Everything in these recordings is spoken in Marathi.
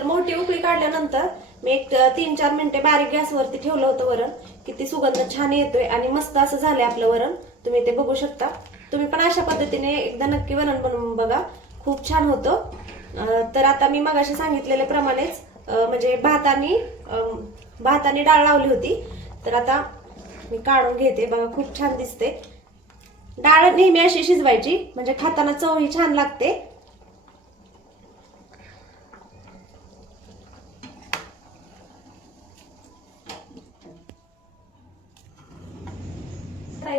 तर मोठी उकळी काढल्यानंतर मी एक तीन चार मिनिटे बारीक गॅसवरती ठेवलं होतं वरण. की ती सुगंध छान येतोय आणि मस्त असं झालंय आपलं वरण. तुम्ही ते बघू शकता. तुम्ही पण अशा पद्धतीने एकदा नक्की वरण बनवून बघा. खूप छान होतं. तर आता मी मगाशी सांगितलेल्या प्रमाणेच म्हणजे भातानी अं, भातानी डाळ लावली होती. तर आता मी काढून घेते. बघा खूप छान दिसते. डाळ नेहमी अशी शिजवायची. म्हणजे खाताना चव ही छान लागते.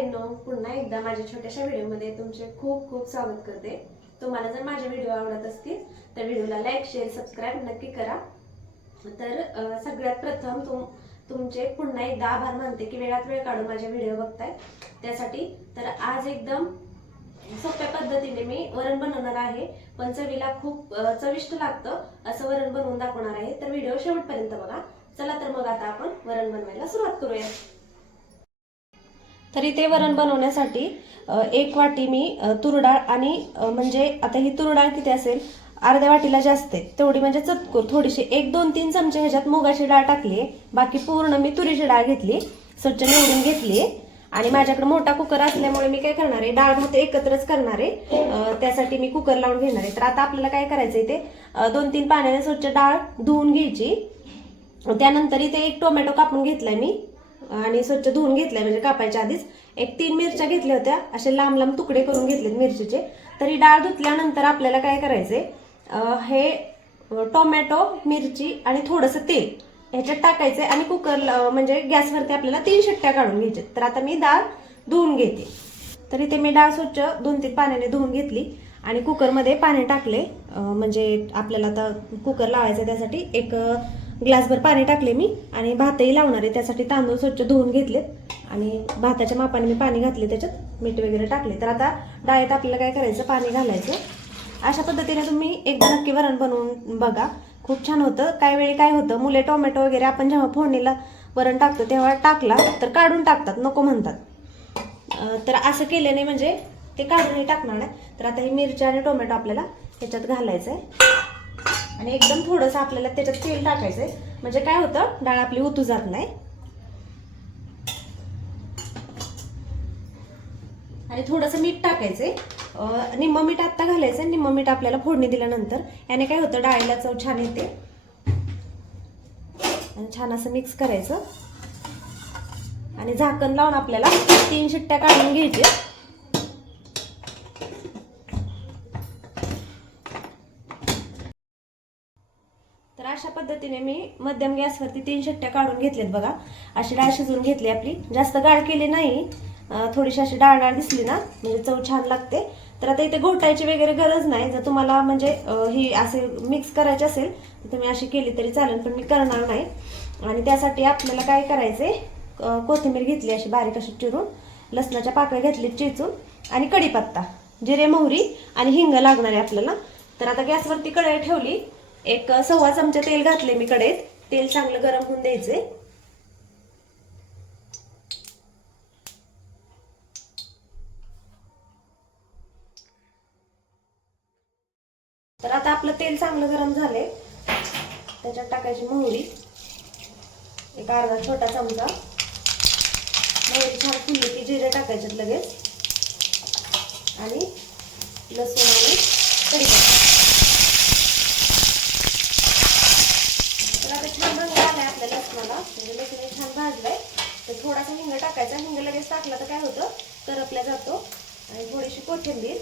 ताईंनो पुन्हा एकदा माझ्या छोट्याशा व्हिडिओमध्ये तुमचे खूप खूप स्वागत करते. तुम्हाला जर माझे व्हिडिओ आवडत असतील तर व्हिडिओला लाईक शेअर सबस्क्राईब नक्की करा. तर सगळ्यात प्रथम तुम तुमचे पुन्हा एकदा आभार मानते की वेळात वेळ काढून माझे व्हिडिओ बघताय. त्यासाठी तर आज एकदम सोप्या पद्धतीने मी वरण बनवणार आहे. पण चवीला खूप चविष्ट लागतं असं वरण बनवून दाखवणार आहे. तर व्हिडिओ शेवटपर्यंत बघा. चला तर मग आता आपण वरण बनवायला सुरुवात करूया. तर इथे वरण बनवण्यासाठी एक वाटी मी तुरडाळ आणि म्हणजे आता ही तुरडाळ किती असेल? अर्ध्या वाटीला जास्त आहे. तेवढी म्हणजे चतकूर थोडीशी. एक दोन तीन चमचे ह्याच्यात मुगाची डाळ टाकली बाकी पूर्ण मी तुरीची डाळ घेतली स्वच्छ निवडून घेतली आणि माझ्याकडे मोठा कुकर असल्यामुळे मी काय करणार आहे? डाळ भात एकत्रच करणार आहे. त्यासाठी मी कुकर लावून घेणार आहे. तर आता आपल्याला काय करायचं आहे ते? दोन तीन पाण्याने स्वच्छ डाळ धुवून घ्यायची. त्यानंतर इथे एक टोमॅटो कापून घेतलाय मी. आणि स्वच्छ धुवून घेतल्या म्हणजे कापायच्या आधीच. एक तीन मिरच्या घेतल्या होत्या असे लांब लांब तुकडे करून घेतलेत मिरचीचे. तरी डाळ धुतल्यानंतर आपल्याला काय करायचंय हे टोमॅटो मिरची आणि थोडंसं तेल ह्याच्यात टाकायचंय आणि कुकर म्हणजे गॅसवरती आपल्याला तीन शिट्ट्या काढून घ्यायच्या तर आता मी डाळ धुवून घेते. तर इथे मी डाळ स्वच्छ दोन तीन पाण्याने धुवून घेतली आणि कुकरमध्ये पाणी टाकले. म्हणजे आपल्याला आता कुकर लावायचं त्यासाठी एक ग्लासभर पाणी टाकले मी आणि भातही लावणार आहे. त्यासाठी तांदूळ स्वच्छ धुवून घेतलेत. आणि भाताच्या मापाने मी पाणी घातले त्याच्यात मीठ वगैरे टाकले. तर आता डाळीत आपल्याला काय करायचं? पाणी घालायचं. अशा पद्धतीने तुम्ही एकदा नक्की वरण बनवून बघा. खूप छान होतं. काही वेळी काय होतं मुले टोमॅटो वगैरे आपण जेव्हा फोडणीला वरण टाकतो तेव्हा टाकला तर काढून टाकतात नको म्हणतात. तर असं केल्याने म्हणजे ते काढूनही टाकणार नाही. तर आता ही मिरची आणि टोमॅटो आपल्याला ह्याच्यात घालायचं आहे आणि एकदम थोडंसं आपल्याला त्याच्यात तेल टाकायचंय. म्हणजे काय होतं डाळ आपली उतू जात नाही. आणि थोडंसं मीठ टाकायचंय. निम्म मीठ आत्ता घालायचं निम्म मीठ आपल्याला फोडणी दिल्यानंतर याने काय होतं डाळीला चव छान येते. आणि छान असं मिक्स करायचं. आणि झाकण लावून आपल्याला तीन शिट्ट्या काढून घ्यायचे. अशा पद्धतीने मी मध्यम गॅसवरती तीन शेट्ट्या काढून घेतल्यात बघा. अशी डाळ शिजवून घेतली आपली. जास्त गाळ केली नाही. थोडीशी अशी डाळ डाळ दिसली ना म्हणजे चव छान लागते. तर आता इथे घोटायची वगैरे गरज नाही. जर तुम्हाला म्हणजे ही असे मिक्स करायची असेल तर तुम्ही अशी केली तरी चालेल पण मी करणार नाही. आणि त्यासाठी आपल्याला काय करायचे कोथिंबीर घेतली अशी बारीक अशी चिरून लसणाच्या पाकळ्या घेतली चेचून आणि कढीपत्ता जिरे मोहरी आणि हिंग लागणार आहे आपल्याला. तर आता गॅसवरती कढई ठेवली. एक सव्वा चमचा तेल घातले मी कडेत तेल चांगलं गरम होऊन द्यायचे तर आता आपलं तेल चांगलं गरम झाले त्याच्यात टाकायची मोहरी. एक अर्धा छोटा चमचा. मोहरी छान फुलली की जिरे टाकायच्यात लगेच. आणि लसूण आणि कढीपत्ता तर आता छान रंग आलाय आपल्या लसणाला म्हणजे लसूण छान भाजलाय. तर थोडासा हिंग टाकायचा. हिंग लगेच टाकला तर काय होतं? करपल्या जातो. आणि थोडीशी कोथिंबीर.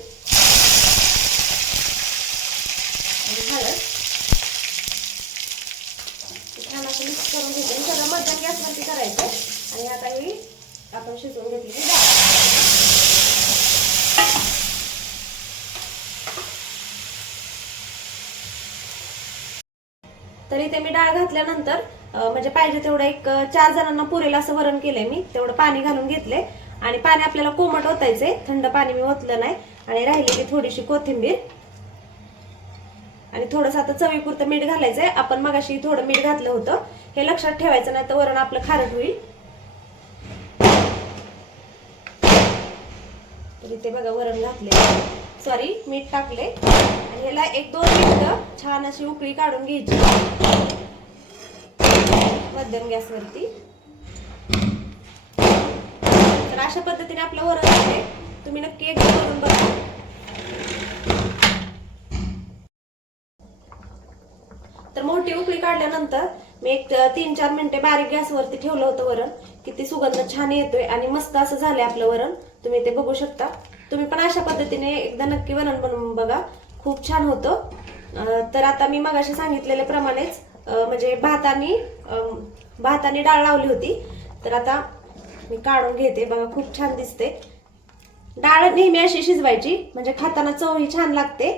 आणि हळद. छान असं मिक्स करून घेते. सगळं मध्यम गॅसवरती करायचं. आणि आता ही आपण शिजवून घेतलेली डाळ. तर इथे मी डाळ घातल्यानंतर म्हणजे पाहिजे तेवढं एक चार जणांना पुरेल असं वरण केलंय मी. तेवढं पाणी घालून घेतले आणि पाणी आपल्याला कोमट ओतायचंय. थंड पाणी मी ओतलं नाही. आणि राहिलेली थोडीशी कोथिंबीर. आणि थोडंसं आता चवीपुरतं मीठ घालायचंय. आपण मगाशी थोडं मीठ घातलं होतं. हे लक्षात ठेवायचं नाही तर वरण आपलं खारट होईल. इथे बघा वरण घातले सॉरी मीठ टाकले आणि ह्याला एक दोन मिनिटं छान अशी उकळी काढून घ्यायची. मध्यम गॅसवरती. तर अशा पद्धतीने आपलं वरण आहे तुम्ही नक्की एक करून बघा. तर मोठी उकळी काढल्यानंतर मी एक तीन चार मिनिटे बारीक गॅसवरती ठेवलं होतं वरण. किती सुगंध छान येतोय आणि मस्त असं झालंय आपलं वरण. तुम्ही ते बघू शकता. तुम्ही पण अशा पद्धतीने एकदा नक्की वरण बनवून बघा. खूप छान होतं. तर आता मी मगाशी सांगितलेल्या प्रमाणेच म्हणजे भातानी भातानी डाळ लावली होती. तर आता मी काढून घेते. बघा खूप छान दिसते. डाळ नेहमी अशी शिजवायची. म्हणजे खाताना चव ही छान लागते.